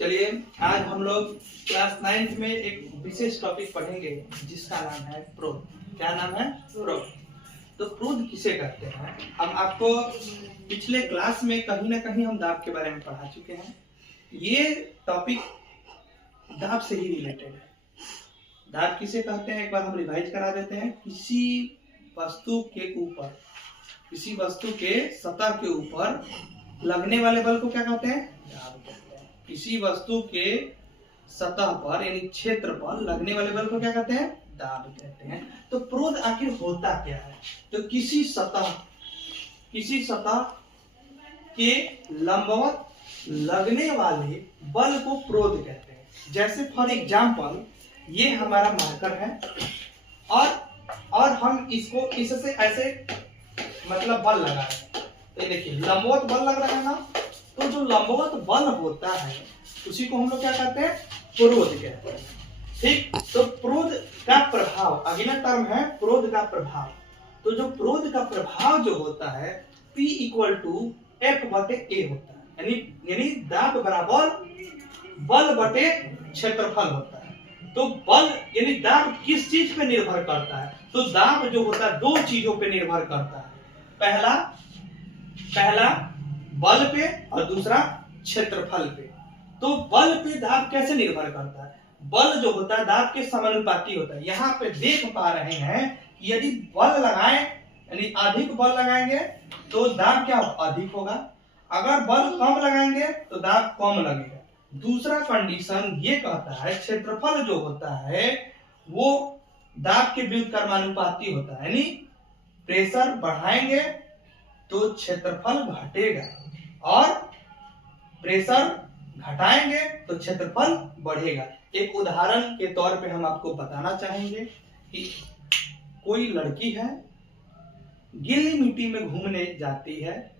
चलिए आज हम लोग क्लास 9th में एक विशेष टॉपिक पढ़ेंगे जिसका नाम है प्रोध। क्या नाम है? प्रोध। तो प्रोध किसे कहते हैं? हम आपको पिछले क्लास में कहीं ना कहीं हम दाब के बारे में पढ़ा चुके हैं। ये टॉपिक दाब से ही रिलेटेड है। दाब किसे कहते हैं एक बार हम रिवाइज करा देते हैं। किसी वस्तु के ऊपर, किसी वस्तु के सतह के ऊपर लगने वाले बल को क्या कहते हैं? दाब कहते हैं। किसी वस्तु के सतह पर यानी क्षेत्र पर लगने वाले बल को क्या कहते हैं? दाब कहते हैं। तो प्रोध आखिर होता क्या है? तो किसी सतह के लंबवत लगने वाले बल को प्रोध कहते हैं। जैसे फॉर एग्जाम्पल ये हमारा मार्कर है और हम इसको इससे ऐसे मतलब बल लगा रहे हैं। तो देखिए लंबवत बल लग रहा है ना, तो जो लंबवत बल होता है उसी को हम लोग क्या कहते हैं? प्रोध कहते हैं। ठीक, तो प्रोध का प्रभाव, अगला टर्म है प्रोध का प्रभाव। तो जो प्रोध का प्रभाव जो होता है P = F/A होता है, यानी दाब बराबर बल बटे क्षेत्रफल होता है। तो बल यानी दाब किस चीज पे निर्भर करता है? तो दाब जो होता है दो चीजों पे निर्भर करता है। पहला बल पे और दूसरा क्षेत्रफल पे। तो बल पे दाब कैसे निर्भर करता है? बल जो होता है दाब के समानुपाती होता है। यहाँ पे देख पा रहे हैं कि यदि बल लगाएं यानी अधिक बल लगाएंगे तो दाब क्या अधिक होगा, अगर बल कम लगाएंगे तो दाब कम लगेगा। दूसरा कंडीशन ये कहता है क्षेत्रफल जो होता है वो दाब के व्युत्क्रमानुपाती होता है, यानी प्रेशर बढ़ाएंगे तो क्षेत्रफल घटेगा और प्रेशर घटाएंगे तो क्षेत्रफल बढ़ेगा। एक उदाहरण के तौर पे हम आपको बताना चाहेंगे कि कोई लड़की है, गीली मिट्टी में घूमने जाती है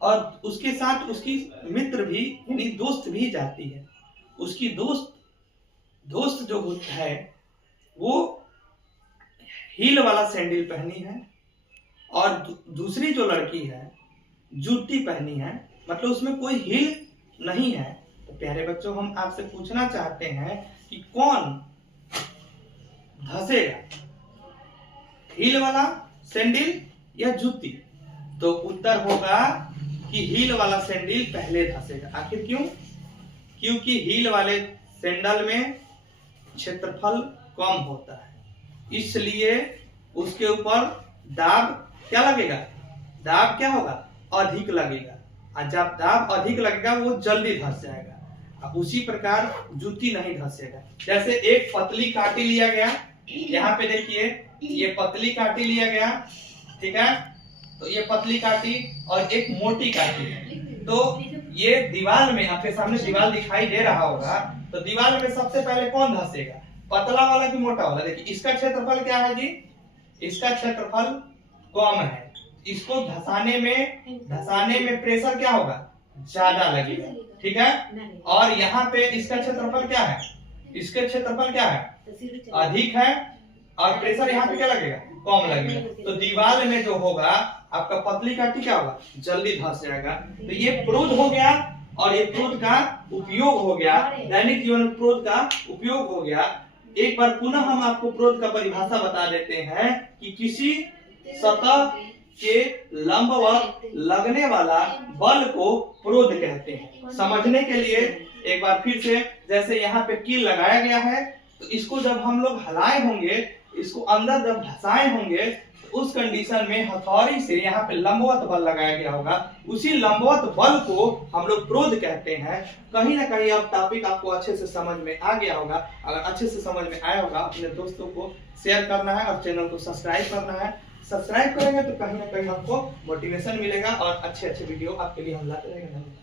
और उसके साथ उसकी मित्र भी यानी दोस्त भी जाती है। उसकी दोस्त जो होता है वो हील वाला सैंडल पहनी है और दूसरी जो लड़की है जूती पहनी है, मतलब उसमें कोई हील नहीं है। तो प्यारे बच्चों हम आपसे पूछना चाहते हैं कि कौन धंसेगा, हील वाला सैंडल या जूती? तो उत्तर होगा कि हील वाला सैंडल पहले धंसेगा। आखिर क्यों? क्योंकि हील वाले सैंडल में क्षेत्रफल कम होता है, इसलिए उसके ऊपर दाब क्या लगेगा? दाब क्या होगा? अधिक लगेगा। और जब दाब अधिक लगेगा वो जल्दी धंस जाएगा। अब उसी प्रकार जूती नहीं धंसेगा। जैसे एक पतली काटी लिया गया, यहाँ पे देखिए ये पतली काटी लिया गया, ठीक है? तो ये पतली काटी और एक मोटी काटी, तो ये दीवार में आपके सामने दीवार दिखाई दे रहा होगा, तो दीवार में सबसे पहले कौन धंसेगा? पतला वाला कि मोटा वाला? देखिए इसका क्षेत्रफल क्या है जी? इसका क्षेत्रफल कम है, इसको धंसाने में प्रेशर क्या होगा? ज्यादा लगेगा, ठीक है? और यहाँ पे इसका क्षेत्रफल क्या है? इसका क्षेत्रफल क्या है? अधिक है और प्रेशर यहाँ पे क्या लगेगा? कम लगेगा। तो दीवार में जो होगा आपका पतली काटी क्या होगा? जल्दी धंस जाएगा। तो ये प्रोध हो गया और ये प्रोध का उपयोग हो गया, दैनिक जीवन में प्रोध का उपयोग हो गया। एक बार पुनः हम आपको प्रोध का परिभाषा बता देते हैं कि किसी सतह के लंबवत लगने वाला बल को प्रोध कहते हैं। समझने के लिए एक बार फिर से, जैसे यहाँ पे कील लगाया गया है, तो इसको जब हम लोग हलाए होंगे, इसको अंदर जब धंसाए होंगे, तो उस कंडीशन में हथौड़ी से यहाँ पे लंबवत बल लगाया गया होगा। उसी लंबवत बल को हम लोग प्रोध कहते हैं। कहीं ना कहीं अब टॉपिक आपको अच्छे से समझ में आ गया होगा। अगर अच्छे से समझ में आया होगा अपने दोस्तों को शेयर करना है और चैनल को सब्सक्राइब करना है। सब्सक्राइब करेंगे तो कहीं ना कहीं आपको मोटिवेशन मिलेगा और अच्छे वीडियो आपके लिए हम लाते रहेंगे।